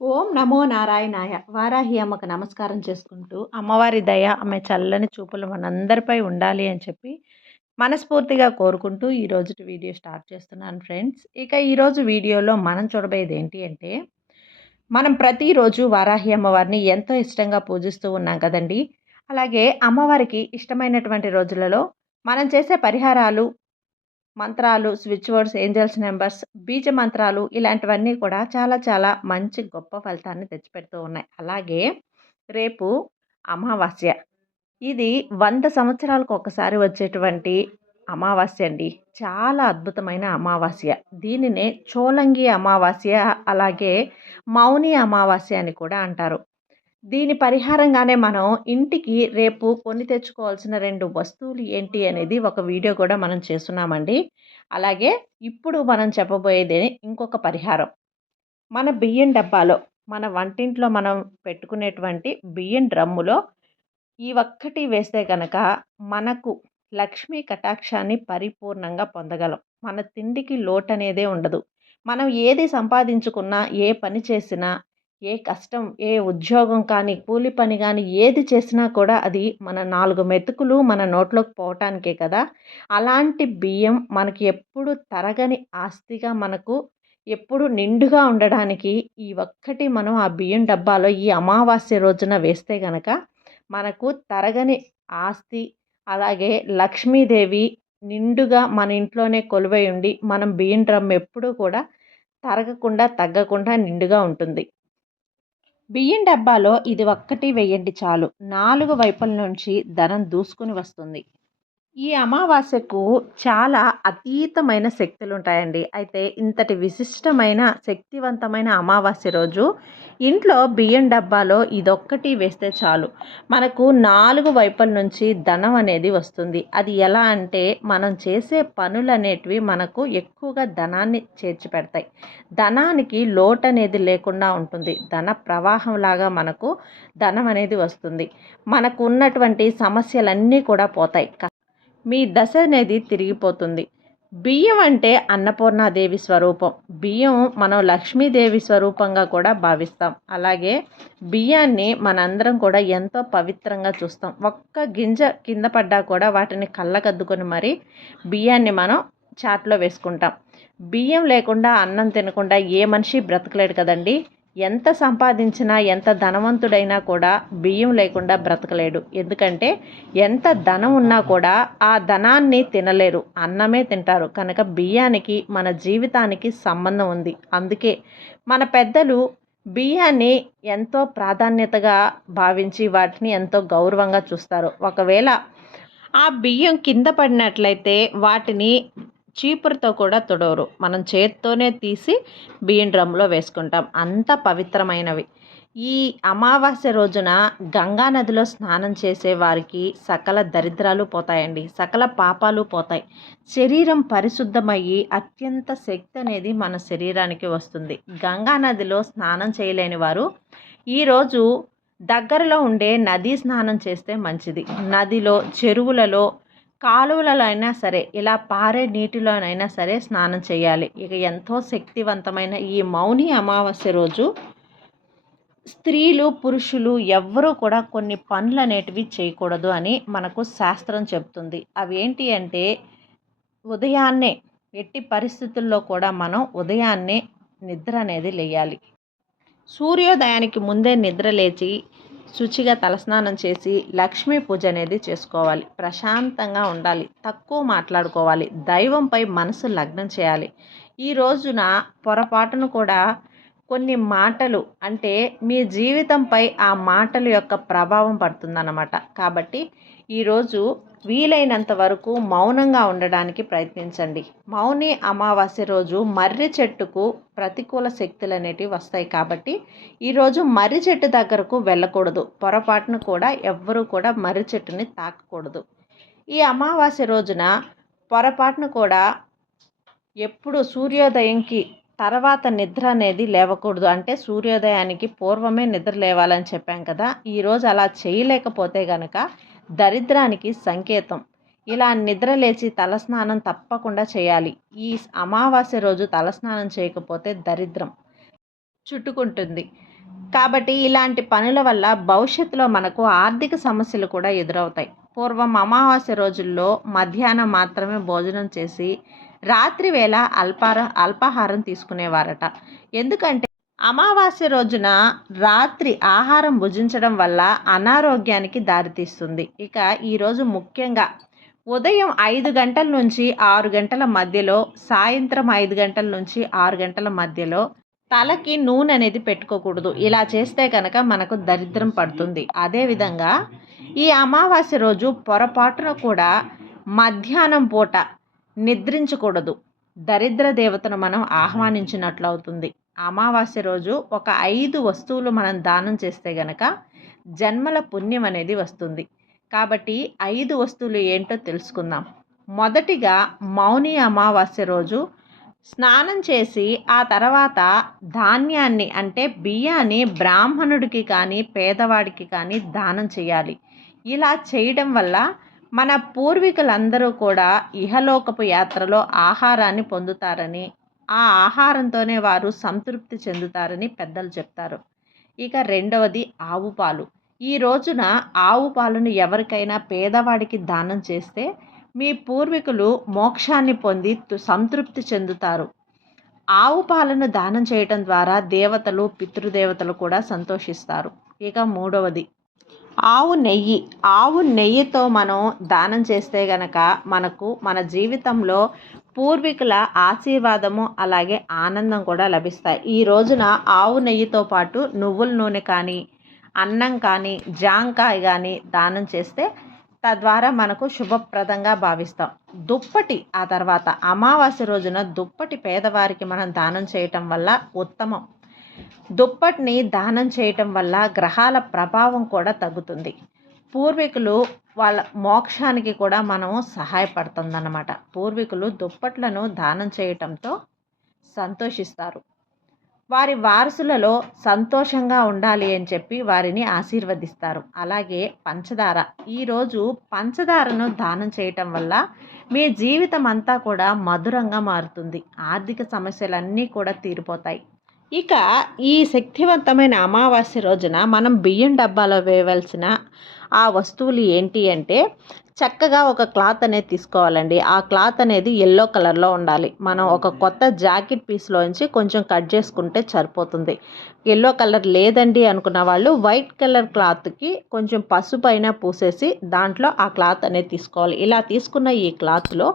ఓం నమో నారాయణాయ. వారాహి అమ్మకు నమస్కారం చేసుకుంటూ అమ్మవారి దయ ఆమె చల్లని చూపులు మనందరిపై ఉండాలి అని చెప్పి మనస్ఫూర్తిగా కోరుకుంటూ ఈరోజు వీడియో స్టార్ట్ చేస్తున్నాను ఫ్రెండ్స్. ఇక ఈరోజు వీడియోలో మనం చూడబోయేది ఏంటి అంటే మనం ప్రతిరోజు వారాహి అమ్మవారిని ఎంతో ఇష్టంగా పూజిస్తూ ఉన్నాం కదండి. అలాగే అమ్మవారికి ఇష్టమైనటువంటి రోజులలో మనం చేసే పరిహారాలు మంత్రాలు స్విచ్ వర్డ్స్ ఏంజల్స్ నెంబర్స్ బీజ మంత్రాలు ఇలాంటివన్నీ కూడా చాలా చాలా మంచి గొప్ప ఫలితాన్ని తెచ్చిపెడుతూ ఉన్నాయి. అలాగే రేపు అమావాస్య. ఇది వంద సంవత్సరాలకు ఒకసారి వచ్చేటువంటి అమావాస్య అండి. చాలా అద్భుతమైన అమావాస్య. దీనినే చోలంగి అమావాస్య అలాగే మౌని అమావాస్య అని కూడా అంటారు. దీని పరిహారంగానే మనం ఇంటికి రేపు కొని తెచ్చుకోవాల్సిన రెండు వస్తువులు ఏంటి అనేది ఒక వీడియో కూడా మనం చేస్తున్నామండి. అలాగే ఇప్పుడు మనం చెప్పబోయేది ఇంకొక పరిహారం. మన బియ్యం డబ్బాలో మన వంటింట్లో మనం పెట్టుకునేటువంటి బియ్యం డ్రమ్ములో ఈ ఒక్కటి వేస్తే కనుక మనకు లక్ష్మీ కటాక్షాన్ని పరిపూర్ణంగా పొందగలం. మన తిండికి లోటు అనేదే ఉండదు. మనం ఏది సంపాదించుకున్నా ఏ పని చేసినా ఏ కష్టం ఏ ఉద్యోగం కానీ కూలి పని కానీ ఏది చేసినా కూడా అది మన నాలుగు మెతుకులు మన నోట్లోకి పోవటానికే కదా. అలాంటి బియ్యం మనకి ఎప్పుడు తరగని ఆస్తిగా మనకు ఎప్పుడు నిండుగా ఉండడానికి ఈ ఒక్కటి మనం ఆ బియ్యం డబ్బాలో ఈ అమావాస్య రోజున వేస్తే గనక మనకు తరగని ఆస్తి అలాగే లక్ష్మీదేవి నిండుగా మన ఇంట్లోనే కొలువై ఉండి మనం బియ్యం డ్రమ్ ఎప్పుడూ కూడా తరగకుండా తగ్గకుండా నిండుగా ఉంటుంది. బియ్యం డబ్బాలో ఇది ఒక్కటి వేయండి చాలు. నాలుగు వైపుల నుంచి ధనం దూసుకుని వస్తుంది. ఈ అమావాస్యకు చాలా అతీతమైన శక్తులు ఉంటాయండి అయితే ఇంతటి విశిష్టమైన శక్తివంతమైన అమావాస్య రోజు ఇంట్లో బియ్యం డబ్బాలో ఇదొక్కటి వేస్తే చాలు. మనకు నాలుగు వైపుల నుంచి ధనం అనేది వస్తుంది. అది ఎలా అంటే మనం చేసే పనులు అనేటివి మనకు ఎక్కువగా ధనాన్ని చేర్చి పెడతాయి. ధనానికి లోటు అనేది లేకుండా ఉంటుంది. ధన ప్రవాహం లాగా మనకు ధనం అనేది వస్తుంది. మనకు ఉన్నటువంటి సమస్యలన్నీ కూడా పోతాయి. మీ దశ అనేది తిరిగిపోతుంది. బియ్యం అంటే అన్నపూర్ణాదేవి స్వరూపం. బియ్యం మనం లక్ష్మీదేవి స్వరూపంగా కూడా భావిస్తాం. అలాగే బియ్యాన్ని మనందరం కూడా ఎంతో పవిత్రంగా చూస్తాం. ఒక్క గింజ కింద పడ్డా కూడా వాటిని కళ్ళకద్దుకొని మరి బియ్యాన్ని మనం చాట్లో వేసుకుంటాం. బియ్యం లేకుండా అన్నం తినకుండా ఏ మనిషి బ్రతకలేడు కదండి? ఎంత సంపాదించినా ఎంత ధనవంతుడైనా కూడా బియ్యం లేకుండా బ్రతకలేడు. ఎందుకంటే ఎంత ధనం ఉన్నా కూడా ఆ ధనాన్ని తినలేరు. అన్నమే తింటారు. కనుక బియ్యానికి మన జీవితానికి సంబంధం ఉంది. అందుకే మన పెద్దలు బియ్యాన్ని ఎంతో ప్రాధాన్యతగా భావించి వాటిని ఎంతో గౌరవంగా చూస్తారు. ఒకవేళ ఆ బియ్యం కింద పడినట్లయితే వాటిని చీపురుతో కూడా తుడవరు. మనం చేత్తోనే తీసి బియ్యం డ్రమ్లో వేసుకుంటాం. అంత పవిత్రమైనవి. ఈ అమావాస్య రోజున గంగా నదిలో స్నానం చేసే వారికి సకల దరిద్రాలు పోతాయండి. సకల పాపాలు పోతాయి. శరీరం పరిశుద్ధమయ్యి అత్యంత శక్తి అనేది మన శరీరానికి వస్తుంది. గంగా నదిలో స్నానం చేయలేని వారు ఈరోజు దగ్గరలో ఉండే నదీ స్నానం చేస్తే మంచిది. నదిలో చెరువులలో కాలువలలో అయినా సరే ఇలా పారే నీటిలోనైనా సరే స్నానం చేయాలి. ఇక ఎంతో శక్తివంతమైన ఈ మౌని అమావాస్య రోజు స్త్రీలు పురుషులు ఎవ్వరూ కూడా కొన్ని పనులు అనేటివి చేయకూడదు అని మనకు శాస్త్రం చెప్తుంది. అవి ఏంటి అంటే ఉదయాన్నే ఎట్టి పరిస్థితుల్లో కూడా మనం ఉదయాన్నే నిద్ర అనేది లేయాలి. సూర్యోదయానికి ముందే నిద్ర లేచి శుచిగా తలస్నానం చేసి లక్ష్మీ పూజ అనేది చేసుకోవాలి. ప్రశాంతంగా ఉండాలి. తక్కువ మాట్లాడుకోవాలి. దైవంపై మనసు లగ్నం చేయాలి. ఈ రోజున పొరపాటును కూడా కొన్ని మాటలు అంటే మీ జీవితంపై ఆ మాటల యొక్క ప్రభావం పడుతుందన్నమాట. కాబట్టి ఈరోజు వీలైనంత వరకు మౌనంగా ఉండడానికి ప్రయత్నించండి. మౌని అమావాస్య రోజు మర్రి చెట్టుకు ప్రతికూల శక్తులు అనేటివి వస్తాయి కాబట్టి ఈరోజు మర్రి చెట్టు దగ్గరకు వెళ్ళకూడదు. పొరపాటును కూడా ఎవ్వరూ కూడా మర్రి చెట్టుని తాకకూడదు. ఈ అమావాస్య రోజున పొరపాటును కూడా ఎప్పుడు సూర్యోదయంకి తర్వాత నిద్ర అనేది లేవకూడదు. అంటే సూర్యోదయానికి పూర్వమే నిద్ర లేవాలని చెప్పాం కదా. ఈరోజు అలా చేయలేకపోతే కనుక దరిద్రానికి సంకేతం. ఇలా నిద్ర లేచి తలస్నానం తప్పకుండా చేయాలి. ఈ అమావాస్య రోజు తలస్నానం చేయకపోతే దరిద్రం చుట్టుకుంటుంది. కాబట్టి ఇలాంటి పనుల వల్ల భవిష్యత్తులో మనకు ఆర్థిక సమస్యలు కూడా ఎదురవుతాయి. పూర్వం అమావాస్య రోజుల్లో మధ్యాహ్నం మాత్రమే భోజనం చేసి రాత్రి వేళ అల్పార అల్పాహారం తీసుకునేవారట. ఎందుకంటే అమావాస్య రోజున రాత్రి ఆహారం భుజించడం వల్ల అనారోగ్యానికి దారితీస్తుంది ఇక ఈరోజు ముఖ్యంగా ఉదయం ఐదు గంటల నుంచి ఆరు గంటల మధ్యలో సాయంత్రం ఐదు గంటల నుంచి ఆరు గంటల మధ్యలో తలకి నూనె అనేది పెట్టుకోకూడదు. ఇలా చేస్తే కనుక మనకు దరిద్రం పడుతుంది. అదేవిధంగా ఈ అమావాస్య రోజు పొరపాటున కూడా మధ్యాహ్నం పూట నిద్రించకూడదు. దరిద్ర దేవతను మనం ఆహ్వానించినట్లు అవుతుంది అమావాస్య రోజు ఒక ఐదు వస్తువులు మనం దానం చేస్తే గనక జన్మల పుణ్యం అనేది వస్తుంది. కాబట్టి ఐదు వస్తువులు ఏంటో తెలుసుకుందాం. మొదటిగా మౌని అమావాస్య రోజు స్నానం చేసి ఆ తర్వాత ధాన్యాన్ని అంటే బియ్యాన్ని బ్రాహ్మణుడికి కానీ పేదవాడికి కానీ దానం చేయాలి. ఇలా చేయడం వల్ల మన పూర్వీకులందరూ కూడా ఇహలోకపు యాత్రలో ఆహారాన్ని పొందుతారని ఆ ఆహారంతోనే వారు సంతృప్తి చెందుతారని పెద్దలు చెప్తారు. ఇక రెండవది ఆవు పాలు. ఈ రోజున ఆవు పాలను ఎవరికైనా పేదవాడికి దానం చేస్తే మీ పూర్వీకులు మోక్షాన్ని పొంది తు- సంతృప్తి చెందుతారు. ఆవు పాలను దానం చేయటం ద్వారా దేవతలు పితృదేవతలు కూడా సంతోషిస్తారు. ఇక మూడవది ఆవు నెయ్యి. ఆవు నెయ్యితో మనం దానం చేస్తే గనక మనకు మన జీవితంలో పూర్వీకుల ఆశీర్వాదము అలాగే ఆనందం కూడా లభిస్తాయి. ఈ రోజున ఆవు నెయ్యితో పాటు నువ్వుల నూనె కానీ అన్నం కానీ జాంకాయ కానీ దానం చేస్తే తద్వారా మనకు శుభప్రదంగా భావిస్తాం. దుప్పటి ఆ తర్వాత అమావాస్య రోజున దుప్పటి పేదవారికి మనం దానం చేయటం వల్ల ఉత్తమం. దుప్పటిని దానం చేయటం వల్ల గ్రహాల ప్రభావం కూడా తగ్గుతుంది. పూర్వీకులు వాళ్ళ మోక్షానికి కూడా మనము సహాయపడుతుందన్నమాట. పూర్వీకులు దుప్పట్లను దానం చేయటంతో సంతోషిస్తారు. వారి వారసులలో సంతోషంగా ఉండాలి అని చెప్పి వారిని ఆశీర్వదిస్తారు. అలాగే పంచదార. ఈరోజు పంచదారను దానం చేయటం వల్ల మీ జీవితం అంతా కూడా మధురంగా మారుతుంది. ఆర్థిక సమస్యలన్నీ కూడా తీరిపోతాయి. ఇక ఈ శక్తివంతమైన అమావాస్య రోజున మనం బియ్యం డబ్బాలో వేయవలసిన ఆ వస్తువులు ఏంటి అంటే చక్కగా ఒక క్లాత్ అనేది తీసుకోవాలండి. ఆ క్లాత్ అనేది ఎల్లో కలర్లో ఉండాలి. మనం ఒక కొత్త జాకెట్ పీస్లోంచి కొంచెం కట్ చేసుకుంటే సరిపోతుంది. ఎల్లో కలర్ లేదండి అనుకున్న వాళ్ళు వైట్ కలర్ క్లాత్కి కొంచెం పసుపు అయినా పూసేసి దాంట్లో ఆ క్లాత్ అనేది తీసుకోవాలి. ఇలా తీసుకున్న ఈ క్లాత్లో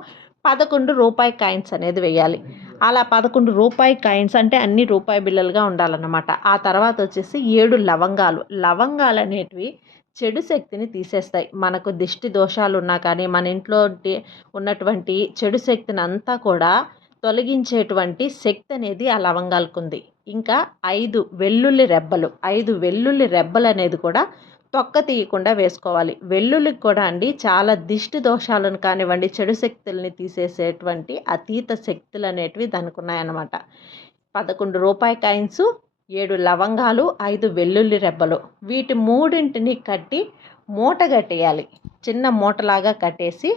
పదకొండు రూపాయి కాయిన్స్ అనేది వేయాలి. అలా పదకొండు రూపాయి కాయిన్స్ అంటే అన్ని రూపాయి బిళ్ళలుగా ఉండాలన్నమాట. ఆ తర్వాత వచ్చేసి ఏడు లవంగాలు. లవంగాలు అనేటివి చెడు శక్తిని తీసేస్తాయి. మనకు దిష్టి దోషాలు ఉన్నా కానీ మన ఇంట్లో ఉన్నటువంటి చెడు శక్తిని అంతా కూడా తొలగించేటువంటి శక్తి అనేది ఆ లవంగాలకు ఉంది ఇంకా ఐదు వెల్లుల్లి రెబ్బలు. ఐదు వెల్లుల్లి రెబ్బలు అనేది కూడా తొక్క తీయకుండా వేసుకోవాలి. వెల్లుల్లికి కూడా అండి చాలా దిష్టి దోషాలను కానివ్వండి చెడు శక్తుల్ని తీసేసేటువంటి అతీత శక్తులు అనేటివి దానికి ఉన్నాయన్నమాట. పదకొండు రూపాయి కాయిన్స్ ఏడు లవంగాలు ఐదు వెల్లుల్లి రెబ్బలు. వీటి మూడింటిని కట్టి మూట కట్టేయాలి. చిన్న మూటలాగా కట్టేసి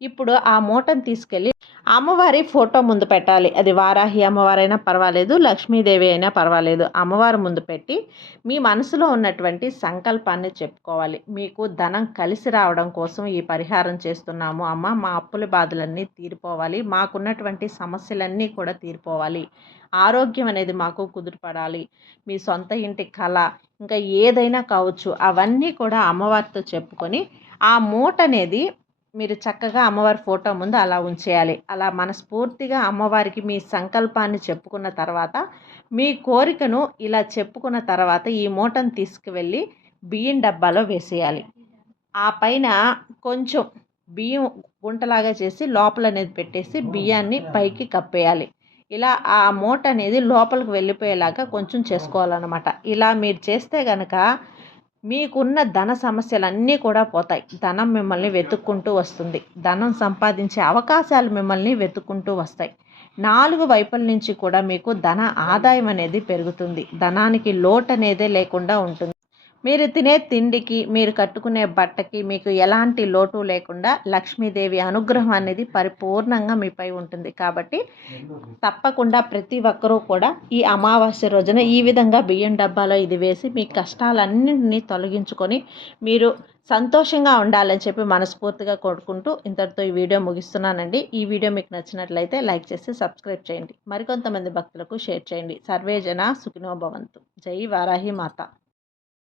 ఇప్పుడు ఆ మూటను తీసుకెళ్ళి అమ్మవారి ఫోటో ముందు పెట్టాలి. అది వారాహి అమ్మవారైనా పర్వాలేదు లక్ష్మీదేవి అయినా పర్వాలేదు. అమ్మవారి ముందు పెట్టి మీ మనసులో ఉన్నటువంటి సంకల్పాన్ని చెప్పుకోవాలి. మీకు ధనం కలిసి రావడం కోసం ఈ పరిహారం చేస్తున్నాము అమ్మ. మా అప్పుల బాధలన్నీ తీరిపోవాలి. మాకున్నటువంటి సమస్యలన్నీ కూడా తీరిపోవాలి. ఆరోగ్యం అనేది మాకు కుదురుపడాలి మీ సొంత ఇంటి కళ ఇంకా ఏదైనా కావచ్చు అవన్నీ కూడా అమ్మవారితో చెప్పుకొని ఆ మూట అనేది మీరు చక్కగా అమ్మవారి ఫోటో ముందు అలా ఉంచేయాలి. అలా మనస్ఫూర్తిగా అమ్మవారికి మీ సంకల్పాన్ని చెప్పుకున్న తర్వాత మీ కోరికను ఇలా చెప్పుకున్న తర్వాత ఈ మూటను తీసుకువెళ్ళి బియ్యం డబ్బాలో వేసేయాలి. ఆ పైన కొంచెం బియ్యం గుంటలాగా చేసి లోపల అనేది పెట్టేసి బియ్యాన్ని పైకి కప్పేయాలి. ఇలా ఆ మూట అనేది లోపలికి వెళ్ళిపోయేలాగా కొంచెం చేసుకోవాలన్నమాట. ఇలా మీరు చేస్తే కనుక మీకున్న ధన సమస్యలన్నీ కూడా పోతాయి. ధనం మిమ్మల్ని వెతుక్కుంటూ వస్తుంది. ధనం సంపాదించే అవకాశాలు మిమ్మల్ని వెతుక్కుంటూ వస్తాయి. నాలుగు వైపుల నుంచి కూడా మీకు ధన ఆదాయం అనేది పెరుగుతుంది. ధనానికి లోటు అనేదే లేకుండా ఉంటుంది. మీరు తినే తిండికి మీరు కట్టుకునే బట్టకి మీకు ఎలాంటి లోటు లేకుండా లక్ష్మీదేవి అనుగ్రహం అనేది పరిపూర్ణంగా మీపై ఉంటుంది. కాబట్టి తప్పకుండా ప్రతి ఒక్కరూ కూడా ఈ అమావాస్య రోజున ఈ విధంగా బియ్యం డబ్బాలో ఇది వేసి మీ కష్టాలన్నింటినీ తొలగించుకొని మీరు సంతోషంగా ఉండాలని చెప్పి మనస్ఫూర్తిగా కోరుకుంటూ ఇంతటితో ఈ వీడియో ముగిస్తున్నానండి. ఈ వీడియో మీకు నచ్చినట్లయితే లైక్ చేసి సబ్స్క్రైబ్ చేయండి. మరికొంతమంది భక్తులకు షేర్ చేయండి. సర్వేజన సుఖినో భవంతు. జై వారాహి మాత.